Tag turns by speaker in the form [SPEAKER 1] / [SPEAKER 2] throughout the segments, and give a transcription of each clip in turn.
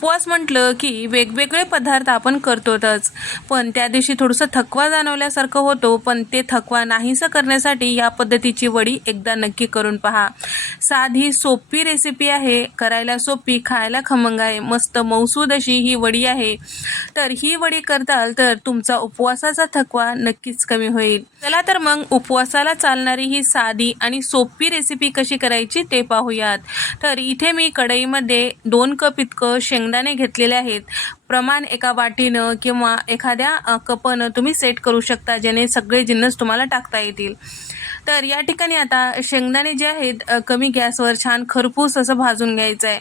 [SPEAKER 1] उपवास म्हटलं की वेगवेगळे पदार्थ आपण करतोच पण त्या दिवशी थोडंसं थकवा जाणवल्यासारखं होतो पण ते थकवा नाहीसं करण्यासाठी या पद्धतीची वडी एकदा नक्की करून पहा. साधी सोपी रेसिपी आहे करायला सोपी खायला खमंग आहे मस्त मौसूद अशी ही वडी आहे. तर ही वडी करताल तर तुमचा उपवासाचा थकवा नक्कीच कमी होईल. चला तर मग उपवासाला चालणारी ही साधी आणि सोपी रेसिपी कशी करायची ते पाहूयात. तर इथे मी कढईमध्ये दोन कप इतकं शेंगदाणे घेतलेले आहेत. प्रमाण एका वाटीनं किंवा एखाद्या कपनं तुम्ही सेट करू शकता ज्याने सगळे जिन्नस तुम्हाला टाकता येतील. तर या ठिकाणी आता शेंगदाणे जे आहेत कमी गॅसवर छान खरपूस असं भाजून घ्यायचं आहे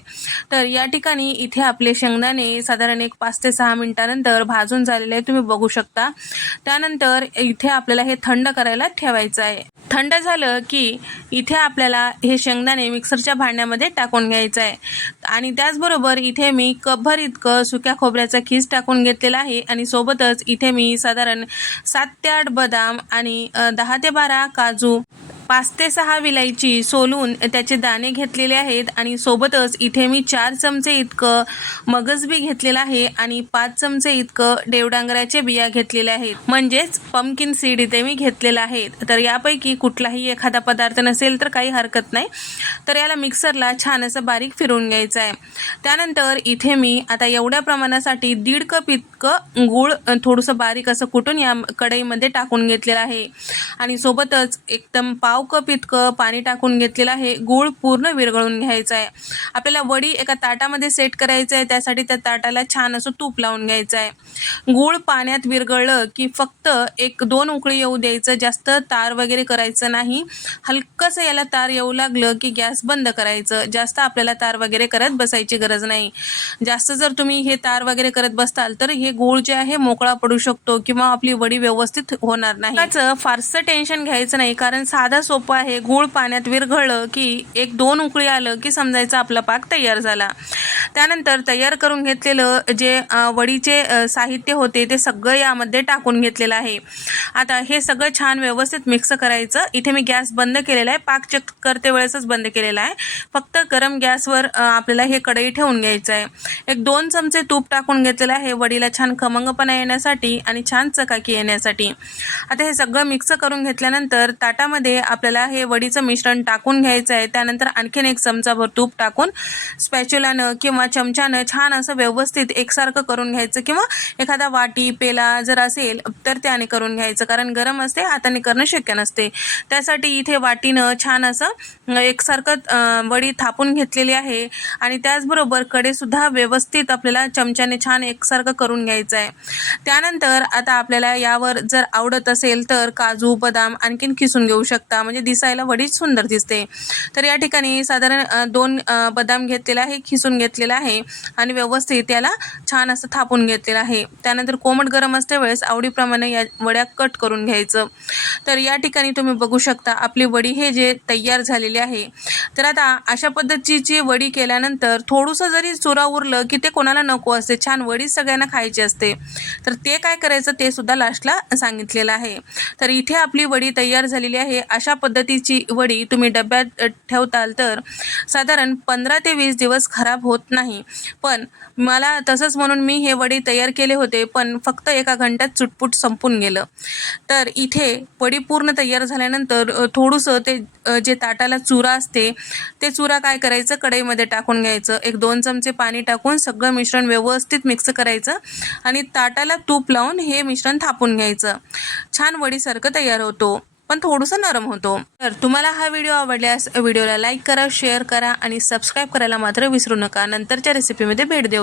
[SPEAKER 1] तर या ठिकाणी इथे आपले शेंगदाणे साधारण एक पाच ते सहा मिनिटानंतर भाजून झालेले आहे तुम्ही बघू शकता. त्यानंतर इथे आपल्याला हे थंड करायला ठेवायचं आहे थंड झालं की इथे आपल्याला हे शेंगदाणे मिक्सरच्या भांड्यामध्ये टाकून घ्यायचं आहे आणि त्याचबरोबर इथे मी कपभर इतकं सुक्या खोबऱ्याचा खीस टाकून घेतलेला आहे आणि सोबतच इथे मी साधारण सात ते आठ बदाम आणि दहा ते बारा काजू abraço! पाच ते सहा विलायची सोलून त्याचे दाणे घेतलेले आहेत आणि सोबतच इथे मी चार चमचे इतकं मगज बी घेतलेलं आहे आणि पाच चमचे इतकं देवडांगराचे बिया घेतलेल्या आहेत. म्हणजेच पंपकिन सीड इथे मी घेतलेलं आहे. तर यापैकी कुठलाही एखादा पदार्थ नसेल तर काही हरकत नाही. तर याला मिक्सरला छान असं बारीक फिरवून घ्यायचं आहे. त्यानंतर इथे मी आता एवढ्या प्रमाणासाठी दीड कप इतकं गूळ थोडंसं बारीक असं कुटून या कढईमध्ये टाकून घेतलेलं आहे. आणि सोबतच एकदम पाव कप इतकं पाणी टाकून घेतलेलं आहे. गूळ पूर्ण विरघळून घ्यायचं आहे. आपल्याला वडी एका ताटामध्ये सेट करायचं आहे. त्यासाठी त्या ताटाला छान असं तूप लावून घ्यायचं आहे. गूळ पाण्यात विरघळलं की फक्त एक दोन उकळी येऊ द्यायचं. जास्त तार वगैरे करायचं नाही. हलकंसं याला तार येऊ लागलं की गॅस बंद करायचं. जास्त आपल्याला तार वगैरे करत बसायची गरज नाही. जास्त जर तुम्ही हे तार वगैरे करत बसताल तर हे गूळ जे आहे मोकळा पडू शकतो किंवा आपली वडी व्यवस्थित होणार नाही. त्याचं फारसं टेन्शन घ्यायचं नाही. कारण साधा सोपं आहे. गूळ पाण्यात विरघळलं की एक दोन उकळी आलं की समजायचं आपला पाक तयार झाला. त्यानंतर तयार करून घेतलेलं जे वडीचे साहित्य होते ते सगळं यामध्ये टाकून घेतलेलं आहे. आता हे सगळं छान व्यवस्थित मिक्स करायचं. इथे मी गॅस बंद केलेला आहे. पाक चेक करते वेळेसच बंद केलेला आहे. फक्त गरम गॅसवर आपल्याला हे कढई ठेवून घ्यायचं आहे. एक दोन चमचे तूप टाकून घेतलेलं आहे. वडीला छान खमंगपणा येण्यासाठी आणि छान चकाकी येण्यासाठी. आता हे सगळं मिक्स करून घेतल्यानंतर ताटामध्ये आपल्याला हे वडीचं मिश्रण टाकून घ्यायचं आहे. त्यानंतर आणखीन एक चमचाभर तूप टाकून स्पॅच्युलानं किंवा चमच्यानं छान असं व्यवस्थित एकसारखं करून घ्यायचं किंवा एखादा वाटी पेला जर असेल तर त्याने करून घ्यायचं. कारण गरम असते हाताने करणं शक्य नसते. त्यासाठी इथे वाटीनं छान असं एकसारखं वडी थापून घेतलेली आहे. आणि त्याचबरोबर कडेसुद्धा व्यवस्थित आपल्याला चमच्याने छान एकसारखं करून घ्यायचं आहे. त्यानंतर आता आपल्याला यावर जर आवडत असेल तर काजू बदाम आणखीन किसून घेऊ शकता. म्हणजे दिसायला वडीच सुंदर दिसते. तर या ठिकाणी साधारण दोन बदाम घेतलेला आहे खिसून घेतलेला आहे आणि व्यवस्थित याला छान असं थापून घेतलेलं आहे. त्यानंतर कोमट गरम असते वेळेस आवडीप्रमाणे या वड्या कट करून घ्यायचं. तर या ठिकाणी तुम्ही बघू शकता आपली वडी हे जे तयार झालेली आहे. तर आता अशा पद्धतीची वडी केल्यानंतर थोडंसं जरी चुरा उरलं की ते कोणाला नको असते छान वडी सगळ्यांना खायची असते. तर ते काय करायचं ते सुद्धा लास्टला सांगितलेलं आहे. तर इथे आपली वडी तयार झालेली आहे. अशा अशा पद्धतीची वडी तुम्ही डब्यात ठेवताल तर साधारण पंधरा ते वीस दिवस खराब होत नाही. पण मला तसंच म्हणून मी हे वडी तयार केले होते पण फक्त एका घंट्यात चुटपुट संपून गेलं. तर इथे वडी पूर्ण तयार झाल्यानंतर थोडंसं ते जे ताटाला चुरा असते ते चुरा काय करायचं? कढईमध्ये टाकून घ्यायचं. एक दोन चमचे पाणी टाकून सगळं मिश्रण व्यवस्थित मिक्स करायचं आणि ताटाला तूप लावून हे मिश्रण थापून घ्यायचं. छान वडीसारखं तयार होतो. पण थोडंसं नरम होतो. तर तुम्हाला हा व्हिडिओ आवडल्यास व्हिडिओला लाईक करा शेअर करा आणि सबस्क्राईब करायला मात्र विसरू नका. नंतरच्या रेसिपीमध्ये भेट देऊ.